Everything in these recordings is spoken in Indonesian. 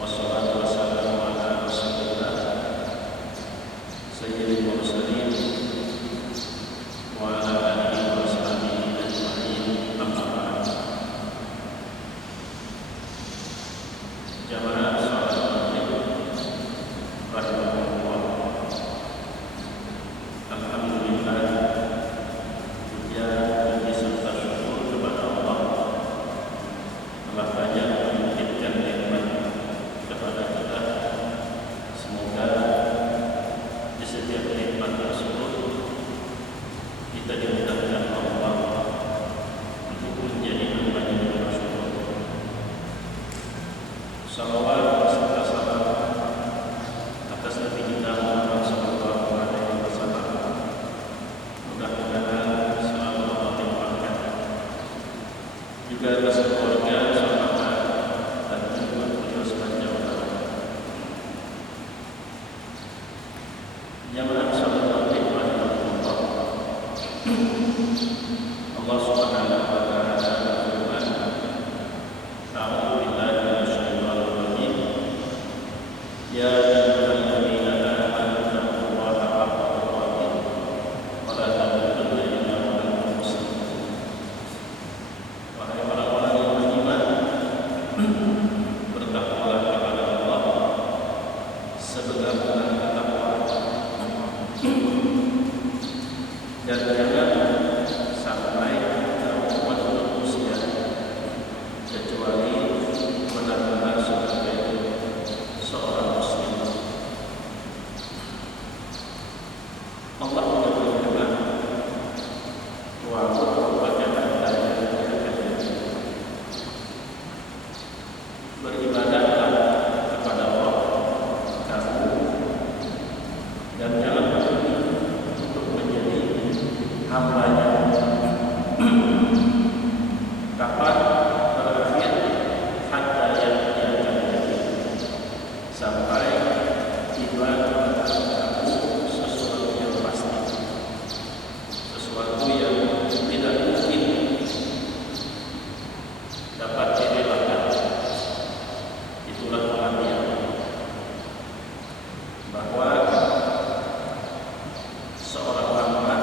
wassalatu wassalamu ala rasulillah sayyidil mursalin wa ala alihi wa sahbihi ajma'in, amma ba'd. Jamaah salat maghrib rahimahullah, alhamdulillah, puja puji serta syukur kepada Allah telah banyak memberikan nikmat kepada kita. Semoga di setiap nikmat tersebut kita dimudahkan Allah untuk menjadi hamba-Nya yang bersyukur. Salawat serta salam atas Nabi kita Muhammad sallallahu alaihi wasallam. Mudah-mudahan selalu Allah limpahkan juga atas keluarga, sahabat, dan juga beliau sepanjang zaman. Jamaah salat maghrib rahimahullah, Allah Subhanahu wa taala berfirman, a'udzu billahi minasyaitonir rajim, ya ayyuhalladzina amanu taqullaha haqqa tuqatih wa la tamutunna illa wa antum muslimun. Wahai orang-orang yang beriman, bertakwalah kepada Allah sebenar-benarnya takwa, dan jangan sampai kamu manusia kecuali benar-benar sebagai seorang muslim. Allah berfirman, wa'budu rabbaka beribadahlah kepada Allah kamu, dan jangan berhenti untuk menjadi hamba-Nya. Kapan berakhir? Hatta ya'tiyakal yaqin, sampai tiba kepada kamu sesuatu yang pasti, sesuatu yang tidak mungkin dapat direlakan. Itulah kematian, bahwa seorang hamba,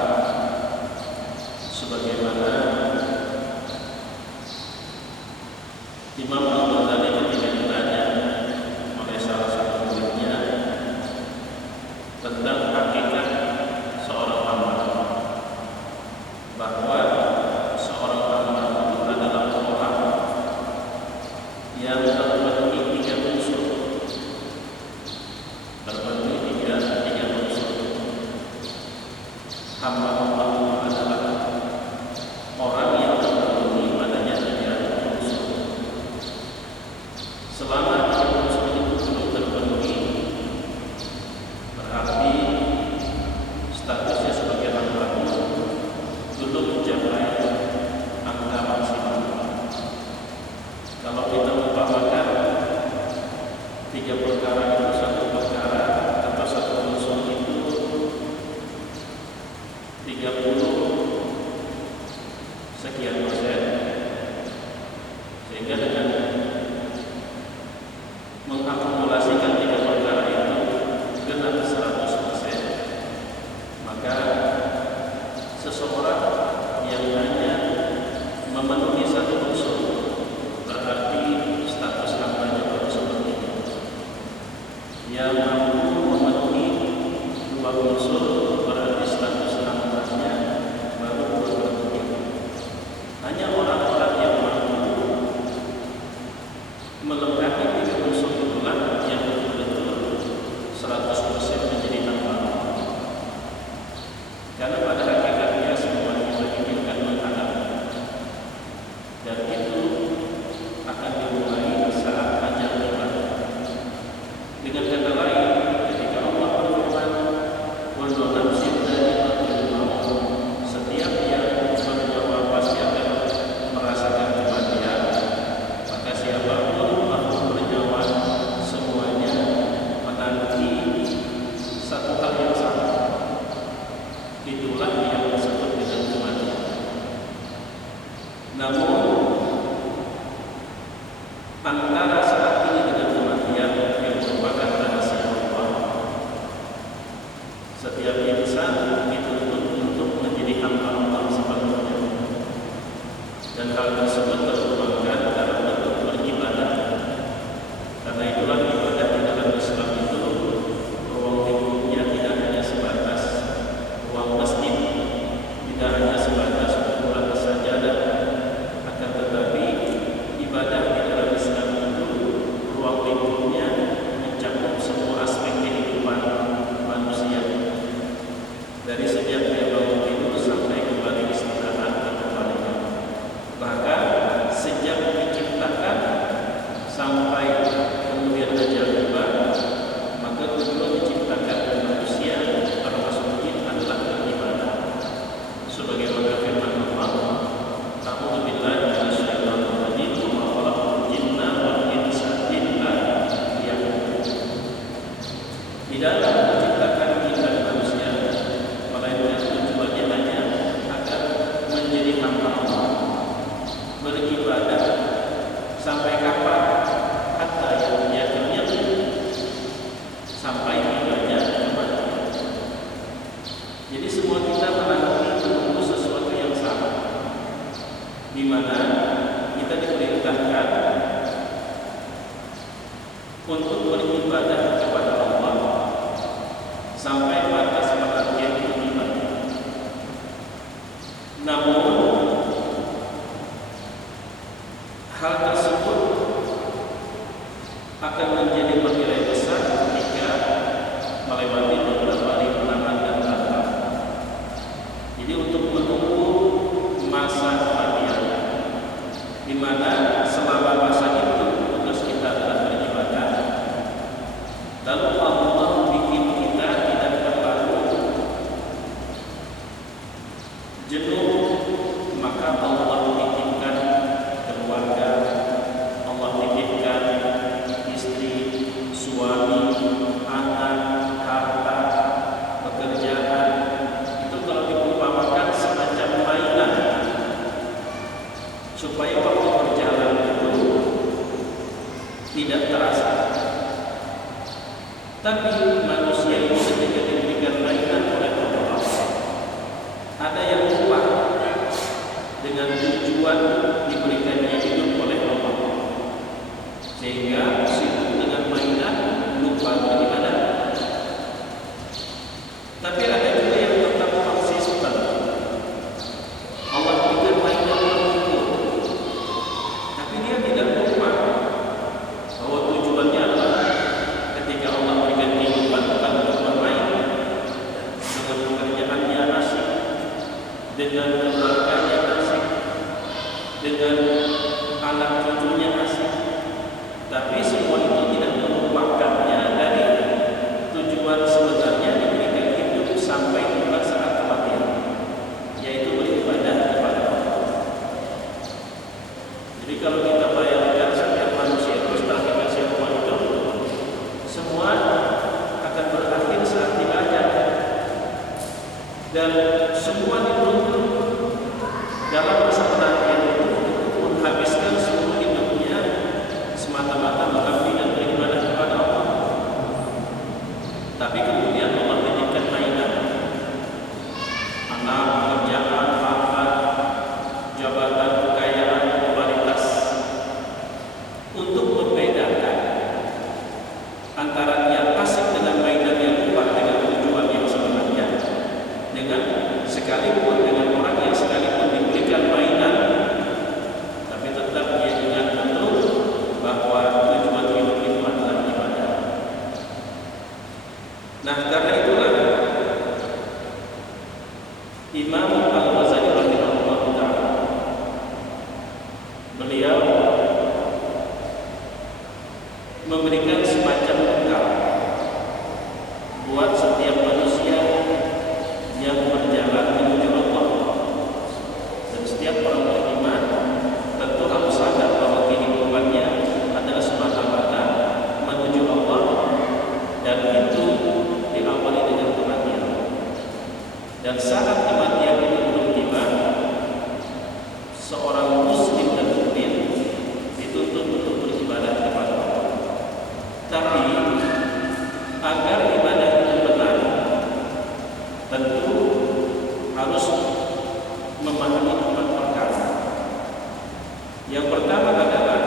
sebagaimana Imam Al-Ghazali ketika ditanya oleh salah satu muridnya tentang hakikat seorang hamba, bahwa seorang hamba itu adalah orang yang terpenuhi tiga unsur. Hamba Allah adalah orang yang terpenuhi padanya tiga unsur. Selama tiga unsur itu belum terpenuhi, berarti statusnya sebagai hamba itu belum mencapai angka maksimal. Kalau kita umpamakan tiga perkara itu satu perkara atau satu unsur itu 30 sekian persen, sehingga dengan mengakumulasikan tiga perkara itu genap 100%, maka seseorang yang hanya memenuhi satu unsur berarti status hambanya baru seperti itu. Yang mampu memenuhi dua unsur berarti status hambanya baru seperti itu. Hanya orang-orang yang mampu melengkapi tiga unsur itulah yang betul-betul 100% menjadi hamba. Karena pada hakikatnya semua kita inginkan menghadap, dan itu akan dimulai saat ajal tiba. Dengan kata lain, di dalam menciptakan kita manusia, melainkan tujuannya hanya agar menjadi hamba Allah, beribadah sampai kapan? Hatta yaumnya sampai tidaknya kematian. Jadi semua kita menanti menunggu sesuatu yang sama, di mana kita diperintahkan untuk beribadah kepada Allah sampai batas kematian itu tiba. Namun hal tersebut akan menjadi bernilai besar ketika melewati beberapa rintangan dan tantangan. Jadi untuk menunggu masa kematian, di mana selama masa itu tugas kita adalah beribadah, lalu Allah bikin kita tidak terlalu jenuh, maka Allah titipkan keluarga, Allah titipkan istri, suami, anak, harta, pekerjaan. Itu kalau diumpamakan semacam mainan, supaya waktu berjalan itu tidak terasa. Tapi manusia itu ketika diberikan mainan oleh Allah, ada yang lupa dengan tujuan diberikannya hidup oleh Allah, sehingga sibuk dengan mainan, lupa beribadah. Tapi ada juga yang tetap konsisten. Allah berikan mainan tersebut, tapi dia tidak lupa bahwa tujuannya adalah ketika Allah berikan kehidupan bukan untuk bermain, dengan pekerjaannya asik, dengan keluarganya asik, dengan anak cucunya asik. Tapi semua itu tidak melupakannya dari tujuan sebenarnya diberikan hidup sampai tiba saat kematian, yaitu beribadah kepada Allah. Jadi kalau kita bayangkan setiap manusia itu setelah dikasih semua itu, semua akan berakhir saat dibaca, dan semua dituntut dalam masa penantian itu menghabiskan seluruh hidupnya semata-mata mengabdi dan beribadah kepada Allah. Tapi kemudian Allah titipkan mainan, anak, pekerjaan, harta, jabatan, kekayaan, popularitas, untuk membedakan antara yang asik dengan mainan yang lupa dengan tujuan yang sebenarnya, dengan sekalipun dengan orang yang sekalipun diberikan mainan, tapi tetap dia ingat betul bahwa tujuan hidup itu adalah ibadah. Nah, karena itulah Imam Al-Ghazali rahimahullah ta'ala, beliau memberikan semacam bekal buat setiap manusia yang berjalan menuju Allah. Dan setiap orang beriman tentu harus sadar bahwa kehidupannya adalah semata-mata menuju Allah, dan itu diawali dengan kematian. Dan saat kematian itu belum tiba, seorang muslim dan mukmin dituntut untuk beribadah kepada Allah. Tapi agar ibadah itu benar, tentu harus memahami 4 perkara. Yang pertama adalah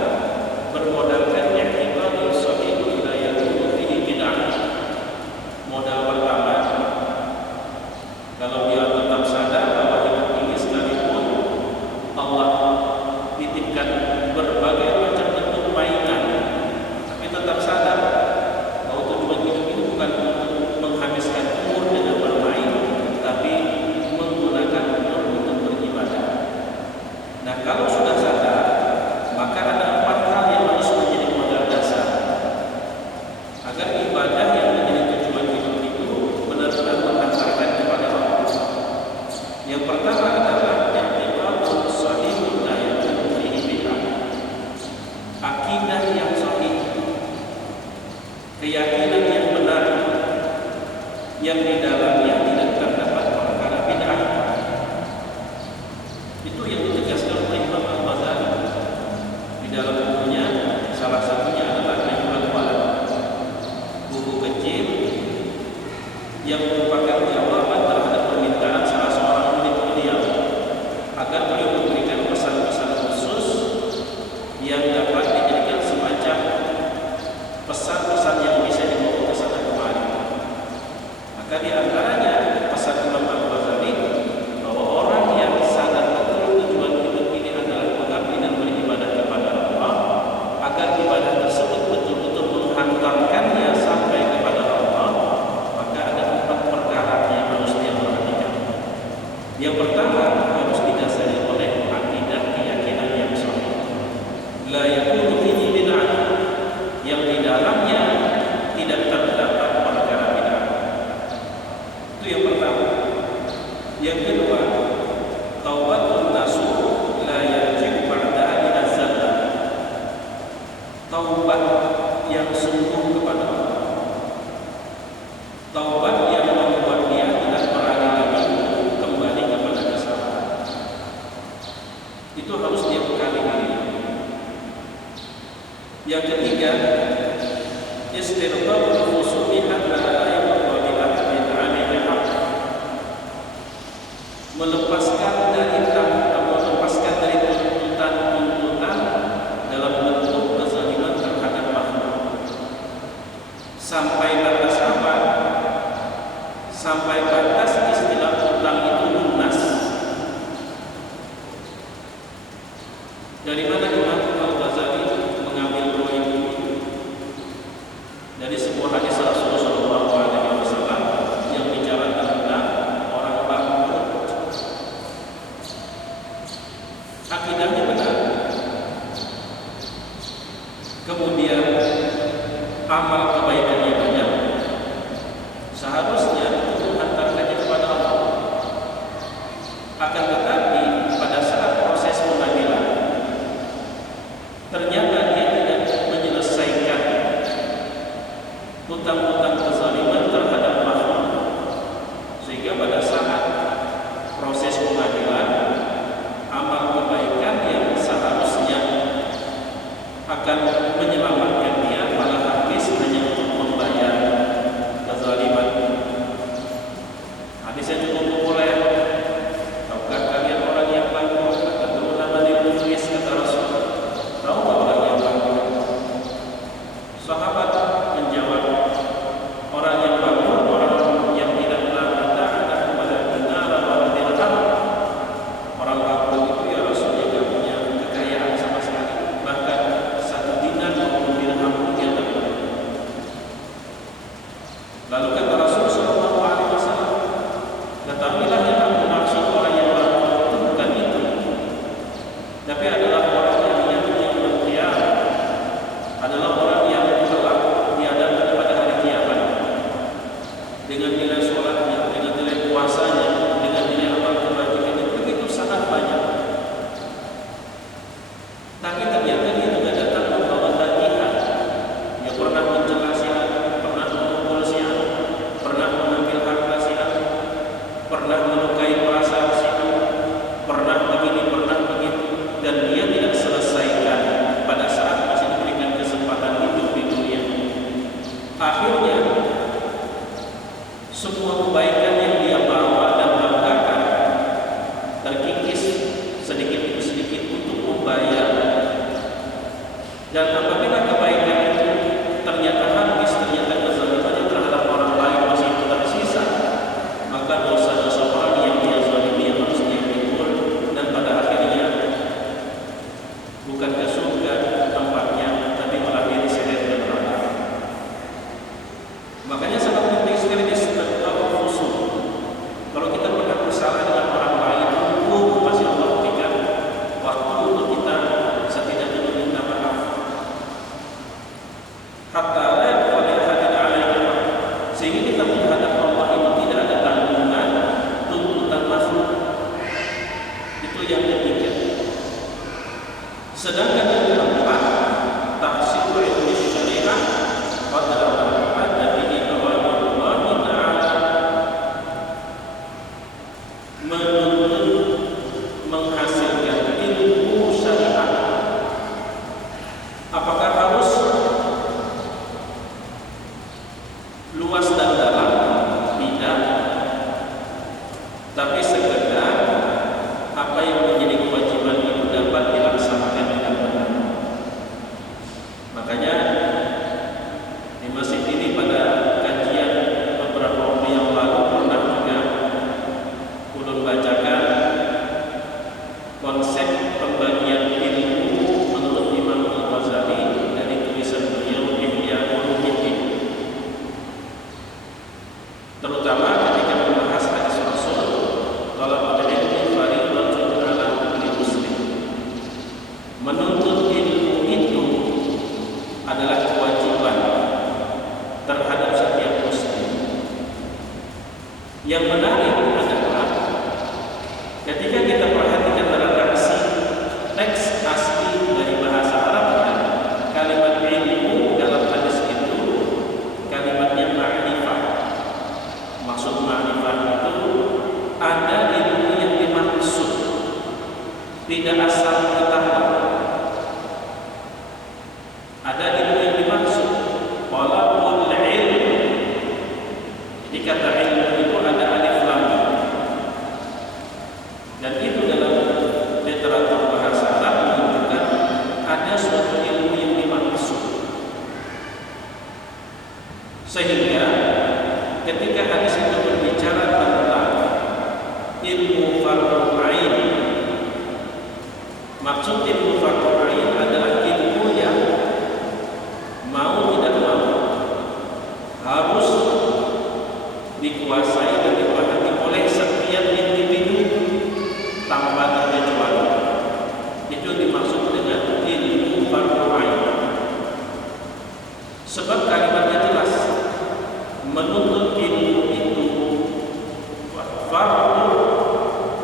bermodalkan i'tiqad sahih la yakunu fihi bid'ah. Modal pertama, kalau dia tetap sadar bahwa hidup ini sekalipun Allah titipkan berbagai macam bentuk mainan, tapi tetap sadar bahwa tujuan hidup itu bukan untuk menghabiskan umur dengan bermain, tapi menggunakan umur untuk beribadah. Nah, kalau sudah sadar, maka ada 4 hal yang harus menjadi modal dasar agar ibadah yang menjadi tujuan hidup itu benar-benar mengantarkan kepada Allah. Yang pertama adalah i'tiqadun shahihun la yakunu fihi bid'ah. Akidah yang sahih, keyakinan yang benar yang di dalamnya tidak terdapat perkara bid'ah. Itu yang ditegaskan oleh Imam Al-Ghazali di dalam bukunya. Salah satunya adalah Nahjul Balagh, buku kecil yang merupakan jawaban terhadap permintaan salah seorang murid beliau agar beliau memberikan pesan-pesan khusus yang dapat dijadikan semacam pesan-pesan yang bisa dibawa ke sana kemari. Maka di antaranya pesan Imam Al-Ghazali bahwa orang yang sadar betul tujuan hidup ini adalah mengabdi dan beribadah kepada Allah, agar ibadah tersebut betul-betul menghantarkannya sampai kepada Allah, maka ada 4 perkara yang harus dia perhatikan. Yang pertama, harus didasari oleh akidah keyakinan yang sahih. La yakunu fihi bid'ah, yang di dalamnya tidak terdapat perkara bid'ah. Itu yang pertama. Yang kedua, taubatun nasuh la yajib ba'daha min az-zallah. Taubat yang sungguh kepada Allah, taubat yang membuat dia tidak berani lagi kembali kepada kesalahan, itu harus dia bekali diri. Yang ketiga, istirtabul khusubi hatta la yabqa bi ahadin 'alaihi haqq, melepaskan dari tuntutan dalam bentuk kezaliman terhadap makhluk. Sampai batas apa? Sampai batas istilah utang itu lunas. Dari mana Imam Al-Ghazali mengambil poin ini? Dari sebuah hadis Rasulullah SAW yang bicara tentang orang bangkrut. Akidahnya benar, kemudian amal kebaikannya banyak, seharusnya itu menghantarkannya kepada Allah. Akan tetapi pada saat proses pengadilan ternyata dia tidak menyelesaikan hutang-hutang kezaliman terhadap makhluk, sehingga pada saat proses pengadilan amal kebaikan yang seharusnya akan menyelamatkan dia malah habis hanya untuk membayar kezaliman. Hadisnya cukup populer. Tahukah kalian orang yang bangkrut? Kata ulama dinulis, kata Rasul. Tahu tak orang yang bangkrut? Sahabat menjawab, orang yang bangkrut orang yang tidak ada kepada dinar atau dirham. Orang bangkrut itu ya Rasulnya tidak punya kekayaan sama sekali, bahkan 1 dinar maupun dirham pun dia tak punya. Lalu kata Rasul SAW, ketahuilah yang aku maksud orang yang bangkrut itu bukan itu, tapi adalah orang yang qiyamah, adalah orang yang kelak dihadapkan pada hari kiamat dengan nilai sholatnya, dengan nilai puasanya, dengan nilai amal kebajikannya begitu sangat banyak. Tapi ternyata dia juga datang membawa tagihan. Dia pernah mencela si A, pernah memukul si A, pernah mengambil harta si A, pernah melukai perasaan si A, pernah begini, pernah begitu, dan dia tidak selesaikan pada saat masih diberikan kesempatan hidup di dunia. Akhirnya semua kebaikan yang dia bawa dan banggakan terkikis sedikit demi sedikit untuk membayar. Dan apabila kebaikan itu ternyata habis, ternyata kezalimannya terhadap orang lain masih tersisa, maka dosa-dosa orang yang dia zalimi yang harus dia pikul, dan pada akhirnya bukan ke surga tempatnya, tapi malah dia diseret ke neraka. Makanya sangat penting sekali istiqamah khusyuk. Kalau kita pernah bersalah dengan orang lain, masih Allah berikan waktu untuk kita setidaknya meminta maaf. Hatta la yaqul ahadun alaina, sehingga kita menghadap Allah itu tidak ada tanggungan tuntutan makhluk. Itu yang ketiga. Sedangkan yang keempat, tahsilu ilmi syariah pada ada bihi awamir Allah Ta'ala luas dan dalam tidak, tapi sekedar apa yang menjadi kewajiban itu dapat dilaksanakan dengan benar. Makanya di masjid ini pada kajian beberapa waktu yang lalu pernah juga ulun bacakan konsep pembagian ilmu menurut Imam Al-Ghazali dari tulisan beliau Ihya Ulumuddin, terutama ketika membahas hadis Rasul talabul ilmi fardhatun 'ala kulli muslim. Menuntut ilmu itu adalah kewajiban terhadap setiap muslim. Yang menarik adalah ketika kita perhatikan redaksi teks asli dari bahasa Arabnya, kalimat ilmu dalam hadis itu kalimatnya ma'rifah. Maksud ma'rifah itu ada ilmu yang dimaksud, tidak asal pengetahuan. Ada ilmu yang dimaksud, talabul ilm. Jadi kata ilmu itu ada alif lam. Dan itu dalam literatur bahasa Arab menunjukkan ada suatu ilmu yang dimaksud. Sehingga ketika hadis itu berbicara tentang ilmu fardhu ain, maksud ilmu fardhu ain adalah ilmu yang mau tidak mau harus dikuasai dan dipahami oleh setiap individu tanpa terkecuali. Itu dimaksud dengan ilmu fardhu ain. Sebab kalimatnya jelas, menuntut ilmu itu fardhu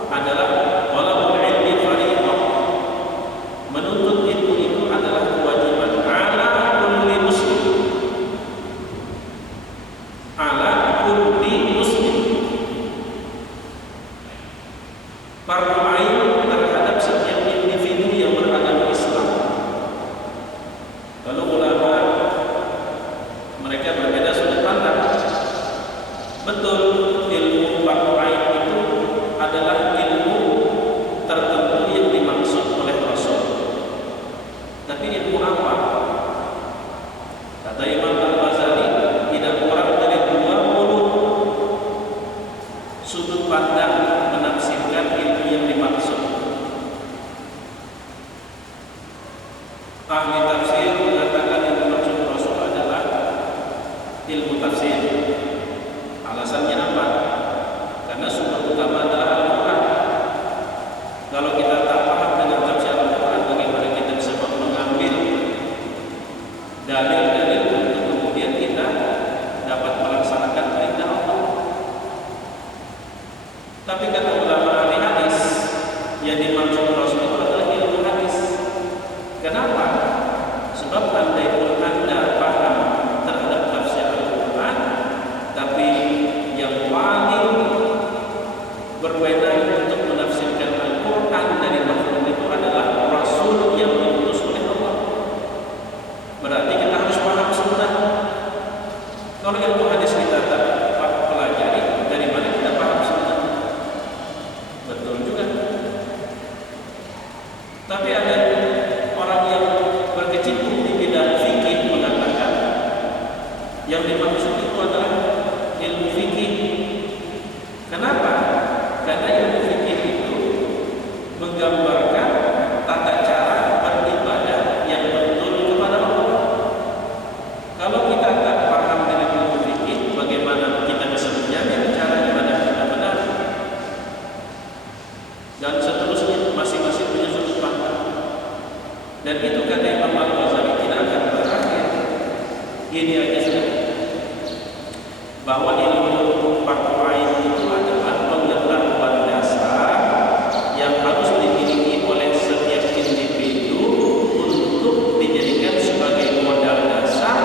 adalah talabul ilmi fardhu. Menuntut ilmu itu adalah kewajiban ala kulli muslim. Ala kulli muslim. Fardhu ain terhadap setiap individu yang beragama Islam. Kalau ulama mereka berbeda sudut pandang. Betul, ilmu fardhu ain itu adalah ilmu tertentu yang dimaksud oleh Rasul. Tapi ilmu apa? Kata Imam Al-Ghazali, tidak kurang dari 20 sudut pandang menafsirkan ilmu yang dimaksud. Ahli tafsir mengatakan yang dimaksud Rasul adalah ilmu tafsir. Alasannya apa? Karena sumber utama adalah Al-Quran. Kalau kita tak paham dengan tafsir Al-Quran, bagaimana kita bisa mengambil dalil-dalil untuk kemudian kita dapat melaksanakan perintah Allah? Tapi kata ulama ahli hadis, yang dimaksud Rasul itu adalah ilmu hadis. Kenapa? Sebab andai pun Anda paham terhadap tafsir Al-Quran, tapi yang paling berwenang untuk menafsirkan Al-Quran dari makhluk itu adalah Rasul yang diutus oleh Allah. Berarti kita harus paham sunnah. Kalau ilmu hadis kita tak pelajari, dari mana kita paham sunnah? Betul juga. Tapi ada orang yang berkecimpung di bidang fikih mengatakan yang dimaksud itu adalah ilmu fikih. Kenapa? Karena ilmu fikih itu menggambarkan tata cara beribadah yang betul kepada Allah. Kalau kita tak paham dengan ilmu fikih, bagaimana kita bisa menjamin cara ibadah kita benar? Dan seterusnya, masing-masing punya sudut pandang. Dan itu kata Imam Al-Ghazali tidak akan berakhir. Ini aja sudah, bahwa ilmu fardhu ain itu adalah pengetahuan dasar yang harus dimiliki oleh setiap individu untuk dijadikan sebagai modal dasar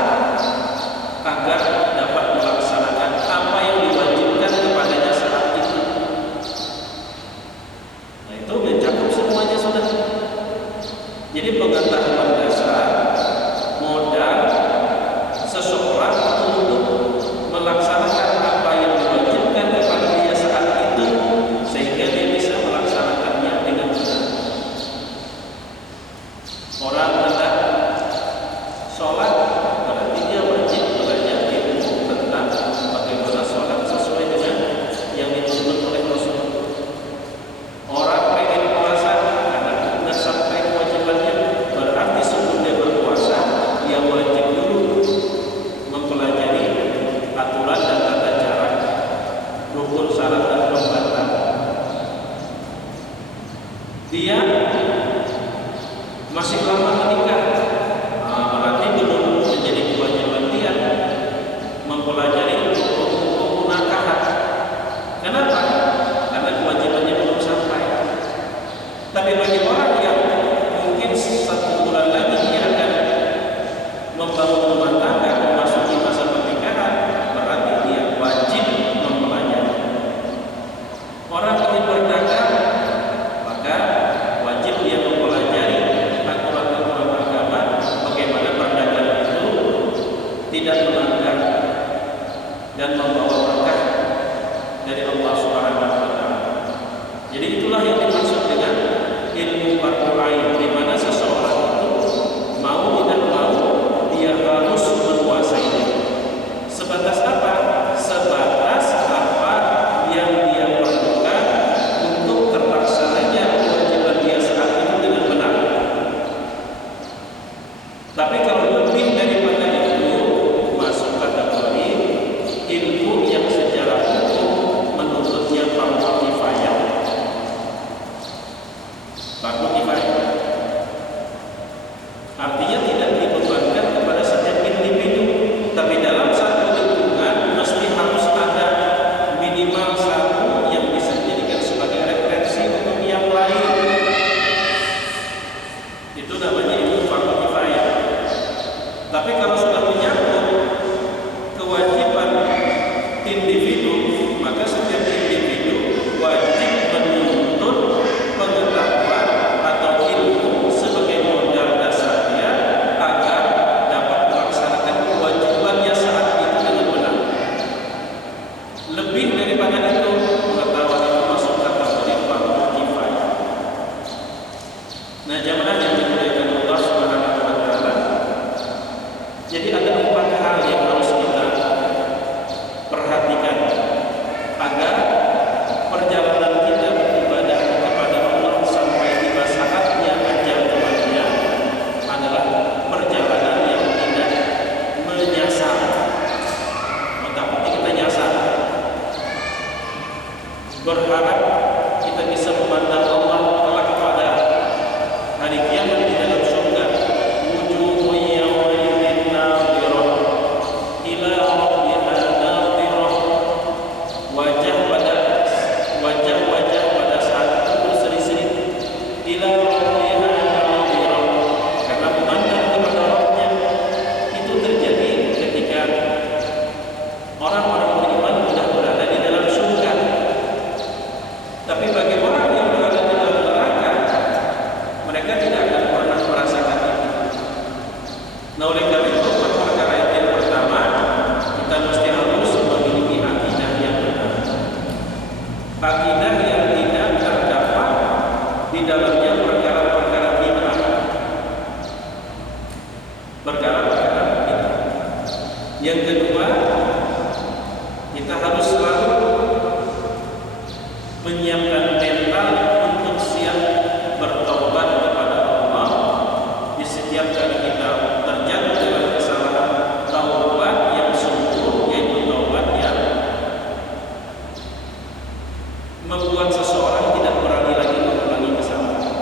agar dapat melaksanakan apa yang diwajibkan kepadanya saat itu. Nah, itu mencakup semuanya sudah. Jadi pengetahuan dasar modal seseorang untuk indah dan membawa berkah dari Allah Subhanahu wa taala. Jadi itulah yang dimaksud dengan ilmu fardhu ain, di mana seseorang itu mau tidak mau dia harus menguasainya. Sebatas apa? Sebatas apa yang dia perlukan untuk terlaksananya kewajiban dia saat itu dengan benar. Tapi kalau lebih daripada itu, masuk kategori ilmu yang secara hukum menuntutnya fardu kifayah. Fardu kifayah artinya tidak dibebankan kepada setiap individu, tapi dalam satu lingkungan mesti harus ada minimal satu yang bisa dijadikan sebagai referensi untuk yang lain. Itu namanya ilmu fardu kifayah. Tapi kalau sudah menyangkut kewajiban individu, maka setiap individu wajib menuntut pengetahuan atau ilmu sebagai modal dasarnya agar dapat melaksanakan kewajibannya saat itu dengan benar. Lebih daripada itu, pengetahuan itu masuk kategori fardu kifayah. Nah, jamaah yang dimuliakan Allah Subhanahu wa taala, jadi ada 4 hal yang harus kita perhatikan agar perjalanan kita beribadah kepada Allah sampai tiba saatnya ajal kematian adalah perjalanan yang tidak menyasar. Takutnya kita nyasar, berharap kita bisa memandang Allah kelak pada hari kiamat di dalam surga. Wujuhun yawmaidin nadhirah ila rabbiha nadhirah. Wajah-wajah pada saat itu berseri-seri ila rabbiha nadhirah, karena memandang kepada Rabbnya. Itu terjadi ketika orang-orang beriman sudah berada di dalam surga. Tapi bagi orang yang berada di dalam neraka, mereka tidak akan pernah merasakan itu. Nah, oleh karena itu, perkara yang pertama, kita mesti harus memiliki akidah yang benar. Akidah yang tidak terdapat di dalamnya perkara-perkara bid'ah. Perkara-perkara bid'ah. Yang kedua, kita harus selalu menyiapkan mental untuk siap bertobat kepada Allah di setiap kali kita terjatuh dalam kesalahan. Taubat yang sungguh, yaitu taubat yang membuat seseorang tidak berani lagi mengulangi kesalahan.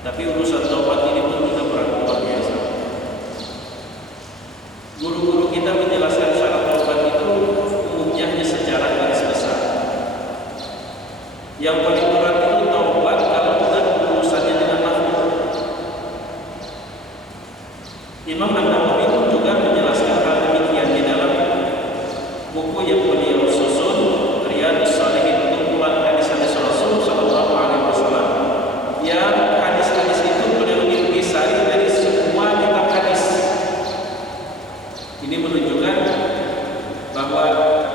Tapi urusan taubat ini pun juga berat luar biasa. Guru-guru kita menjelaskan syarat taubat itu umumnya hanya secara garis besar. Yang paling berat itu taubat kalau bukan urusannya dengan makhluk. Imam An-Nawawi juga menjelaskan hal demikian di dalam buku yang beliau susun, Riyadhus Shalihin, kumpulan hadis-hadis Rasul sallallahu alaihi wasallam. Yang hadis-hadis itu beliau intisari dari semua kitab hadis. Ini menunjukkan bahwa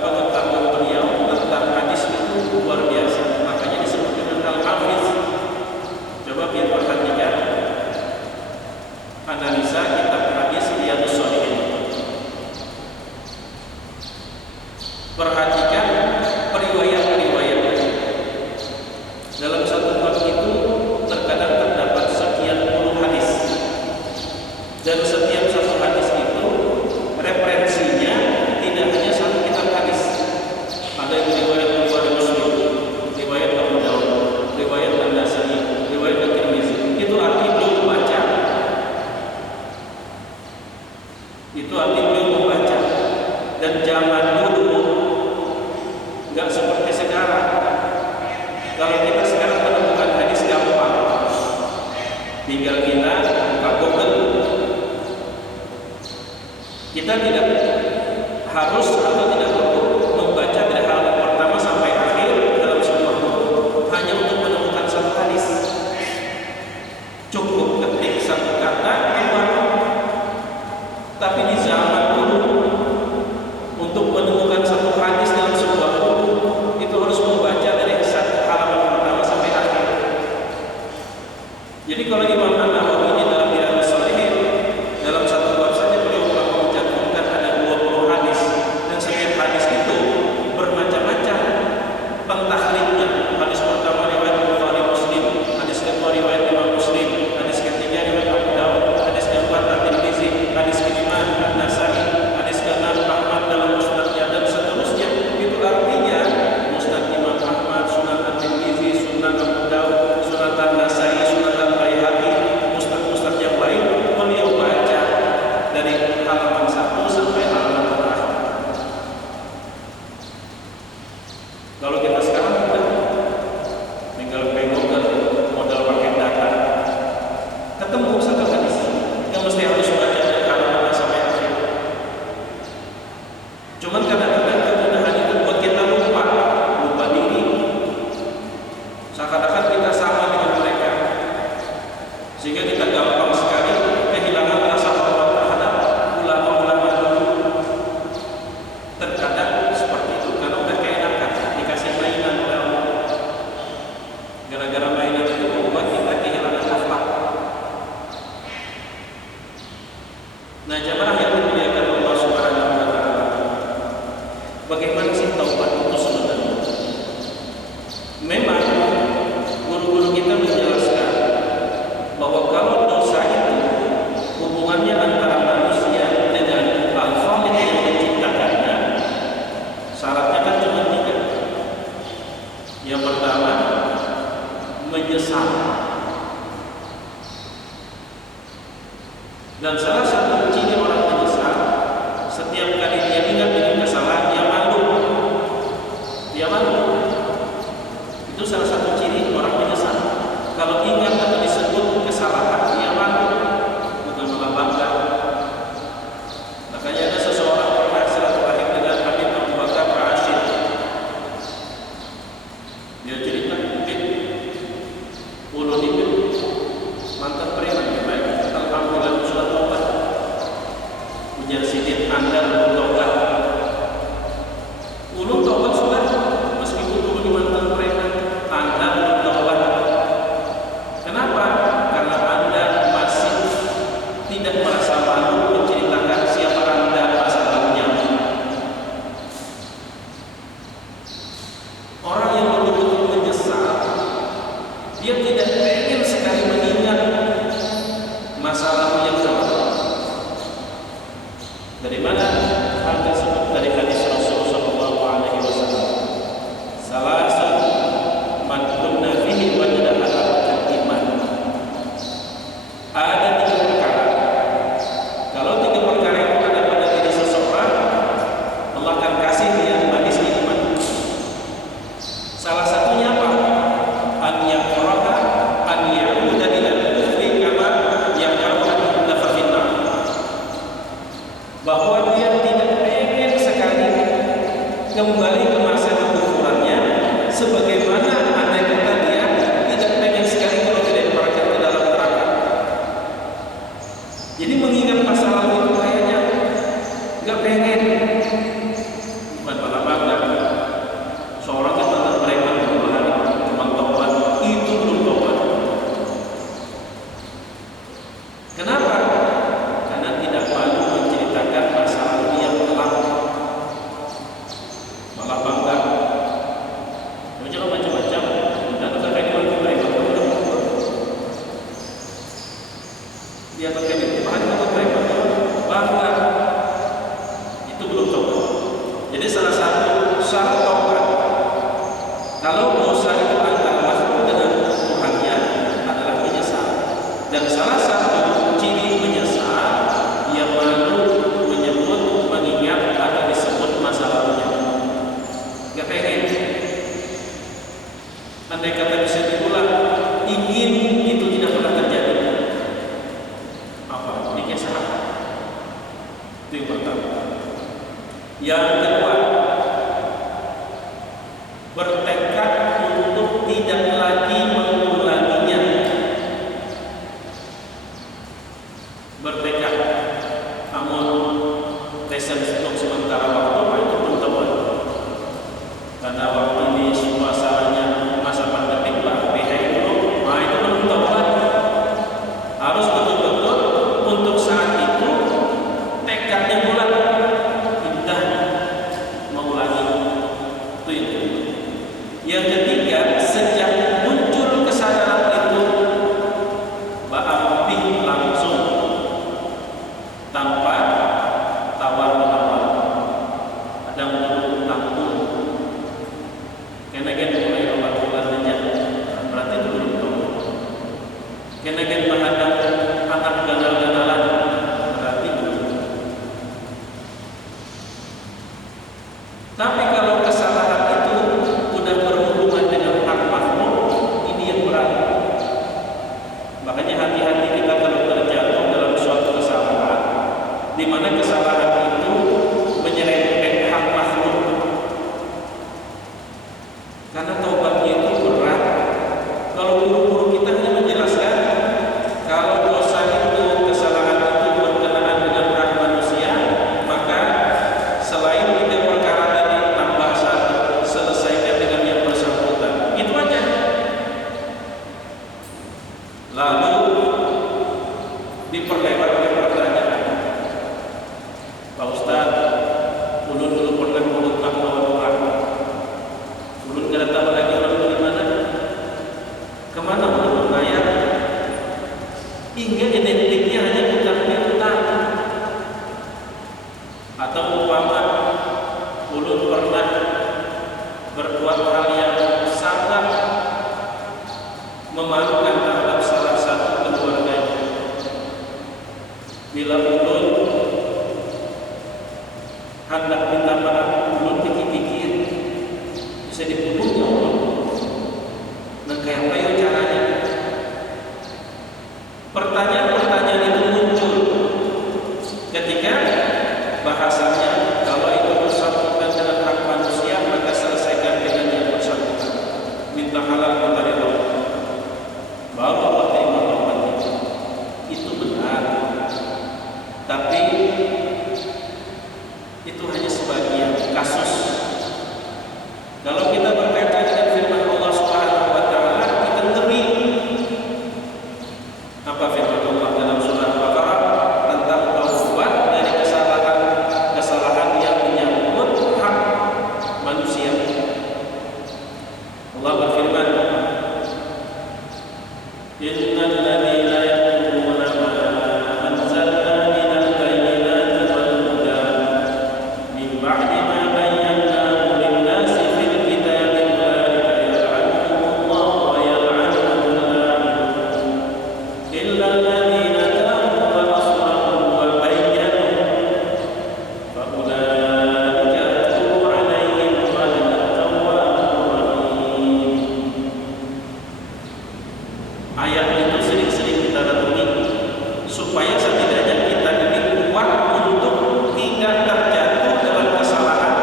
pengetahuan beliau tentang hadis itu luar biasa. Makanya disebut dengan Al-Hafiz. Coba biar perhatikan analisa kitab hadis Riyadhus Shalihin. Perhatikan periwayat-periwayat. Dalam satu bab itu terkadang terdapat sekian puluh hadis, dan setiap satu hadis itu referensinya tidak hanya satu kitab hadis. Ada yang riwayat Bukhari Muslim, riwayat Abu Dawud, riwayat An-Nasa'i, riwayat At-Tirmidzi. Itu arti beliau membaca. Itu arti beliau membaca. Dan zaman dulu nggak seperti sekarang. Kalau kita sekarang menemukan hadis gampang, tinggal kita buka Google. Kita tidak harus atau tidak perlu membaca dari halaman pertama sampai akhir dalam sebuah buku hanya untuk menemukan satu hadis. Cukup ketik satu kata, dua. Tapi di zaman dulu Cuman kadang-kadang kemudahan itu buat kita lupa diri. Seakan-akan kita sama dengan mereka, sehingga kita gampang sekali kehilangan rasa hormat terhadap ulama-ulama dulu. Terkadang seperti itu karena udah keenakan dikasih mainan oleh Allah. Gara-gara mainan itu membuat kita kehilangan akhlak. Nah, jamaah yang dimuliakan Allah Subhanahu wa taala, bagaimana sih taubat itu sebenarnya? Memang guru-guru kita menjelaskan bahwa kalau dosa itu hubungannya antara manusia dengan Al-Khaliq yang menciptakannya, syaratnya kan cuma 3. Yang pertama, menyesal. Dan salah satu ciri orang menyesal, setiap kali dia ingat dengan kesalahan, dia malu. Dia malu. Itu salah satu ciri orang menyesal. Kalau ingat atau disebut kesalahan, dia malu, bukan malah bangga. Makanya ada seseorang pernah silaturahim dengan Habib Abu Bakar Rashid. Dia cerita, ulun itu mantan preman ya baik. Alhamdulillah sudah tobat. Ujar Sidin, Anda belum tobat. Ulun tobat sudah, meskipun dulu di mantan preman. Anda belum tobat. Kenapa? Karena Anda masih tidak merasa malu menceritakan siapa Anda masa lalunya. Orang yang betul-betul menyesal, dia tidak ingin sekali mengingat masa lalu yang sama. Dari mana hal tersebut? Dari hadis Rasulullah SAW. Salasun man kunna fihi wajada halawatul iman. Ada 3 perkara. Kalau 3 perkara itu ada pada diri seseorang, Allah akan kasih dia manis iman. Salah satunya apa? An yakraha an ya'uda ila al-kufri kama yakrahu an yudfa fi an-nar. Bahwa dia tidak ingin sekali kembali ke masa kekufurannya, sebagaimana andai kata dia tidak ingin sekali kalau tidak dilemparkan ke dalam neraka. Jadi mengingat masa lalu itu kayaknya nggak pengen, bukan malah bangga. Seorang yang mantan preman cuma tobat, itu belum tobat. Kenapa? Karena tidak malu menceritakan masa lalu yang kelam, malah bangga. Jangan macam-macam. Dan terkait dengan preman, dia terkait dengan preman, bangga. Itu belum tobat. Jadi salah satu syarat tobat, kalau dosa itu antara makhluk dengan Tuhannya, adalah menyesal. Dan salah satu ciri menyesal, dia malu menyebut, mengingat atau disebut masa lalunya. Gak pengen. Andai kata bisa diulang, ingin itu tidak pernah terjadi. Apa? Ini kisah. Itu yang pertama. Yang kedua, bertekad untuk tidak lagi mengulanginya. Bertekad, namun reses untuk sementara waktu itu belum tobat. Karena waktu ini suasananya masa pandemi PHI dulu, itu belum tobat. Harus betul-betul untuk saat itu tekadnya bulat, tidak mengulangi. Itu. Yang ketiga, sejak muncul kesadaran itu, ba'ampi langsung tanpa tawar-menawar. Ada mulut tampung. Kena-kena mulai obat-obat saja, berarti itu belum tahu. Kena-kena menghadap anak ganal-ganalan, berarti belum. Tapi kalau kesalahan itu sudah berhubungan dengan hak makhluk, ini yang berat. Makanya hati-hati kita kalau terjatuh dalam suatu kesalahan, di mana kesalahan itu menyerempet hak Ustaz, ulun dulu pernah mengutang lawan orang. Ulun gak tahu lagi orang dari mana. Kemana ulun bayar? Hingga identiknya hanya utang piutang. Atau umpama ulun pernah berbuat hal yang sangat memalukan terhadap salah satu keluarganya. Bila ulun hendak minta maaf, ulun pikir-pikir bisa dibunuh ya Allah. Nah, kayak apa ya caranya? Pertanyaan-pertanyaan itu muncul ketika bahasanya kalau itu bersangkutan dengan hak manusia, maka selesaikan dengan yang bersangkutan. Minta halal minta ridho. Baru Allah terima taubatnya. Itu benar. Tapi itu hanya sebagian kasus. Kalau kita berkaca dengan firman Allah Subhanahu wa taala, kita ngeri. Apa firman Allah dalam surah Al-Baqarah tentang taubat dari kesalahan yang menyangkut hak manusia. Allah berfirman, "Innal ladzina yaktumuna ma anzalna minal bayyinati wal huda min ba'di ma bayyanahu lin-nasi fil kitabi ulaika yal'anuhumullah wa yal'anuhumul la'inun illa alladzina tabu wa aslahu wa bayyanu fa ulaika atubu 'alaihim wa ana at-tawwabur rahim." Ayat itu sering-sering kita renungi supaya setidaknya kita ini kuat untuk tidak terjatuh dalam kesalahan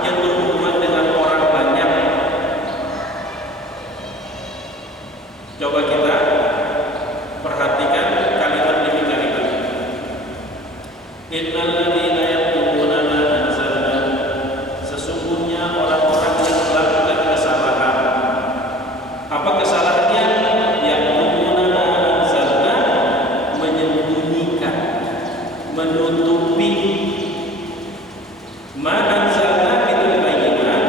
yang berhubungan dengan orang banyak. Coba kita perhatikan kalimat demi kalimat. Innal ladzina yaktumuna ma anzalna, sesungguhnya orang-orang yang melakukan kesalahan. Apa kesalahannya? Yaktumuna ma anzalna, menyembunyikan, menutupi. Ma anzalna bil bayyinat,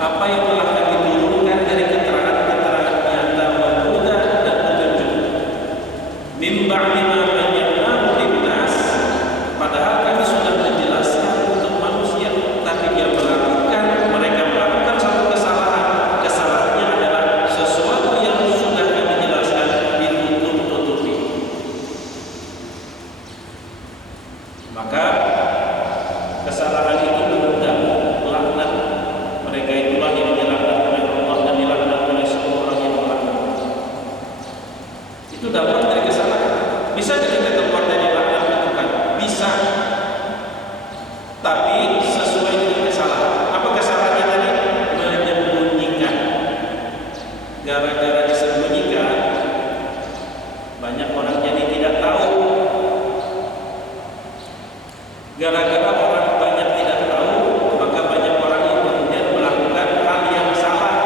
apa yang telah kami turunkan dari keterangan-keterangan nyata wal huda dan petunjuk. Min ba'di ma bayyanahu lin-nas, padahal kami sudah menjelaskan untuk manusia, tapi mereka melakukan satu kesalahan. Kesalahannya adalah sesuatu yang sudah kami jelaskan ditutup-tutupi. Maka kesalahan itu mengundang laknat. Mereka itulah yang dilaknat oleh Allah dan dilaknat oleh semua orang yang melaknat. Itu dampak dari kesalahan. Bisa kita keluar dari laknat itu kan? Bisa. Tapi sesuai dengan kesalahan. Apa kesalahannya tadi? Menyembunyikan. Gara-gara disembunyikan, banyak orang jadi tidak tahu. Gara-gara orang banyak tidak tahu, maka banyak orang yang kemudian melakukan hal yang salah.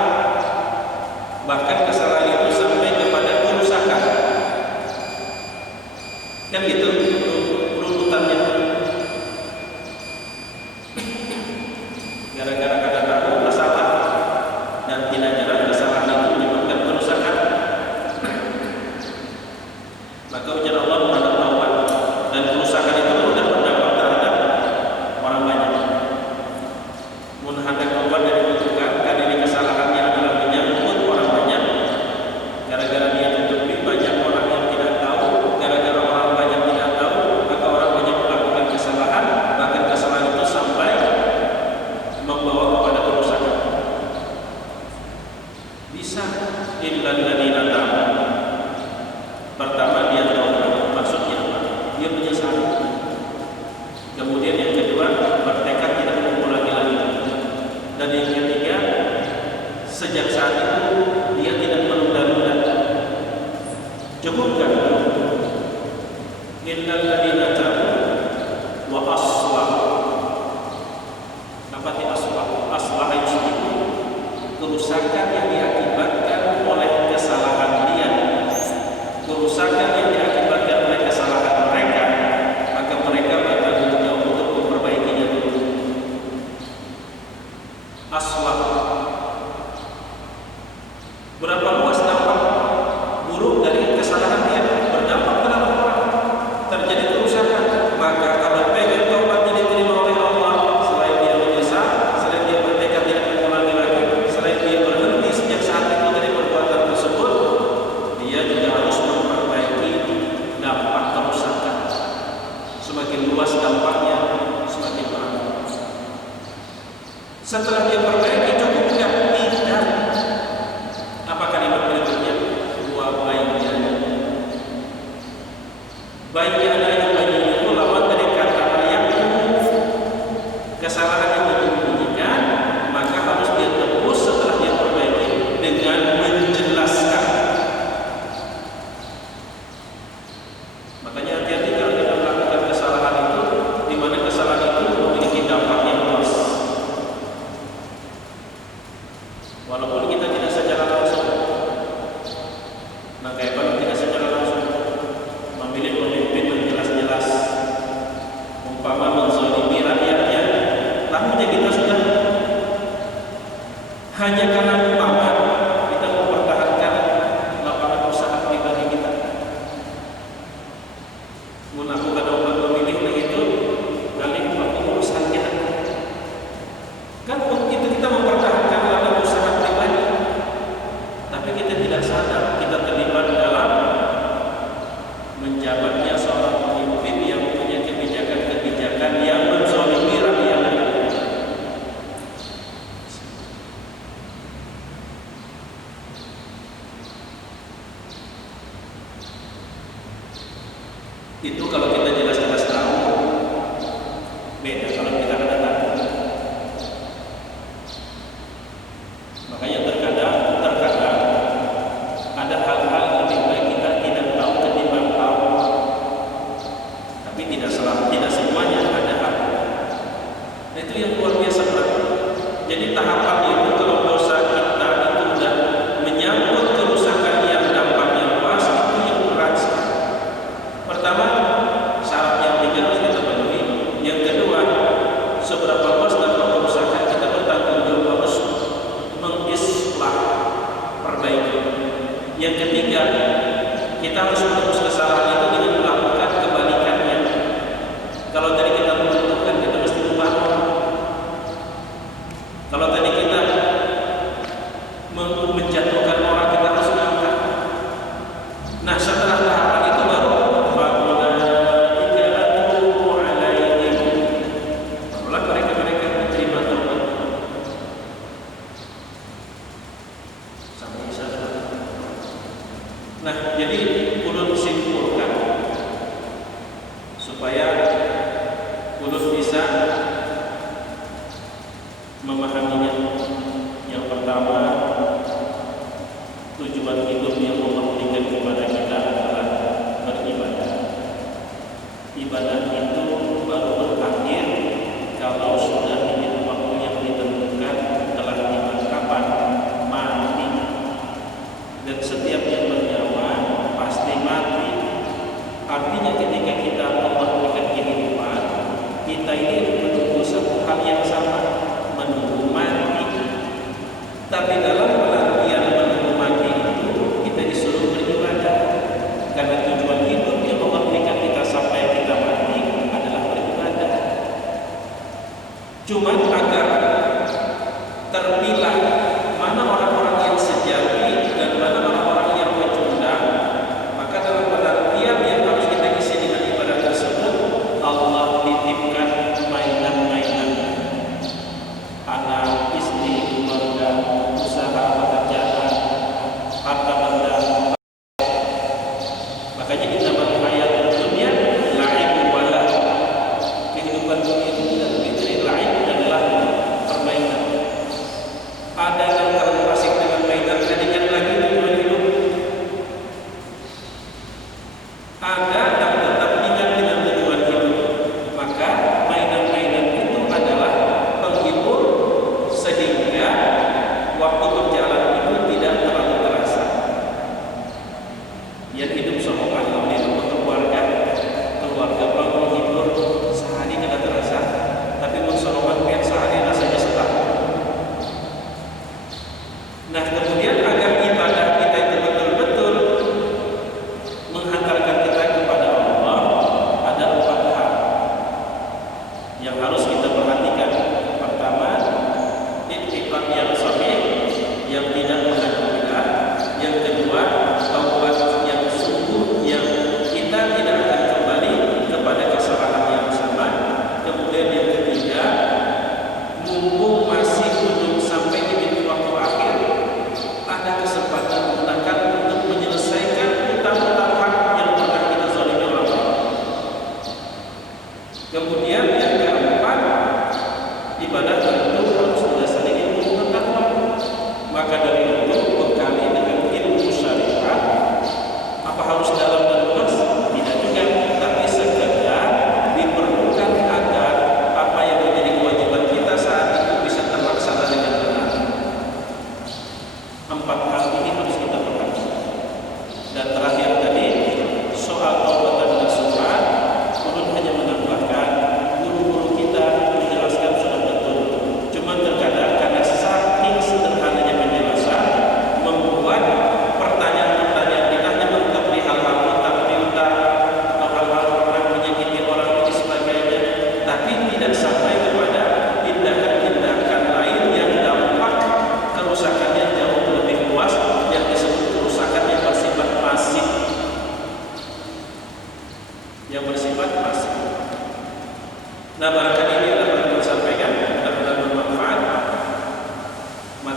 Bahkan kesalahan itu sampai kepada kerusakan. Kan gitu runtutannya. Setelah dia perbaiki cukup nggak? Tidak. Apa kalimat berikutnya? Wa bayyana. Bayyana itu lawan dari kata yang kesalahan yang disembunyikan, maka harus dia tebus setelah dia perbaiki dengan menjelaskan. Makanya hati-hati kalau kita melakukan kesalahan itu, di mana kesalahan itu memiliki dampak yang luas. Walaupun kita tidak secara langsung, maka kalau tidak secara langsung memilih pemimpin yang jelas-jelas, umpama menzalimi rakyatnya, lakunya kita sudah hanya karena umpama kita mempertahankan lapangan usaha pribadi kita. Melakukan obat memilih begitu, kali waktu urusannya kan begitu kita mempertahankan lapangan usaha pribadi, tapi kita tidak sadar kita terlibat dalam menjabatnya seorang pemimpin yang punya kebijakan-kebijakan yang menzalimi rakyat. Itu kalau kita jelas-jelas tahu, beda kalau kita kadang-kadang. Makanya terkadang ada hal-hal lebih baik kita tidak tahu ketimbang tahu. Tapi tidak semuanya ada hal. Nah, itu yang luar biasa berat. Jadi tahapan itu kalau dosa kita itu sudah menyangkut kerusakan yang dampaknya luas, itu yang berat. Pertama, syarat yang tiga harus kita penuhi. Yang kedua, seberapa luas dampak kerusakan kita bertanggung jawab harus mengislah, perbaiki. Yang ketiga, kita harus menebus kesalahan itu dengan melakukan kebalikannya. Kalau tadi kita menentukan, kita mesti ubah. Kalau tadi kita menjatuhkan orang, kita harus mengangkat. Nah, setelah tahapan itu baru mereka menerima taubat. Sampai sana. Nah, jadi ulun simpulkan supaya ulun bisa memahaminya. Yang pertama, tujuan hidup yang Allah berikan kepada kita adalah beribadah. Ibadah itu baru berakhir kalau sudah ingin waktu yang ditentukan telah tiba. Kapan? Mati. Dan setiap yang bernyawa pasti mati. Artinya ketika kita Allah berikan kehidupan, kita ini menunggu satu hal yang sama, menunggu mati. Tapi dalam penantian menunggu mati itu kita disuruh beribadah. Karena tujuan hidup yang Allah berikan kita sampai kita mati adalah beribadah. Cuma agar terpilah mana orang-orang yang sejati dan mana orang-orang yang pecundang, maka dalam penantian yang harus kita isi dengan ibadah tersebut, Allah titipkan mainan-mainan, anak, istri, keluarga, usaha, pekerjaan, harta benda. Makanya kita hayat dunia la'ib walah. Kehidupan dunia itu tidak lebih dari la'ib adalah permainan. Ada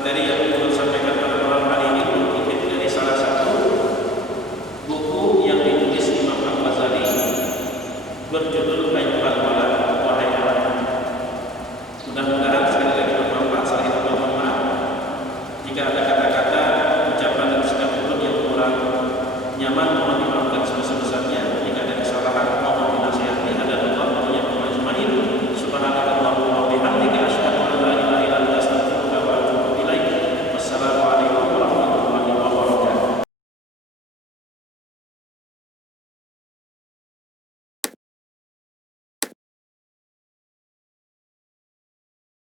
materi yang belum sampaikan pada malam hari ini mengutip dari salah satu buku yang ditulis Imam Al-Ghazali berjudul Ayyuhal Walad, wahai anak. Mudah-mudahan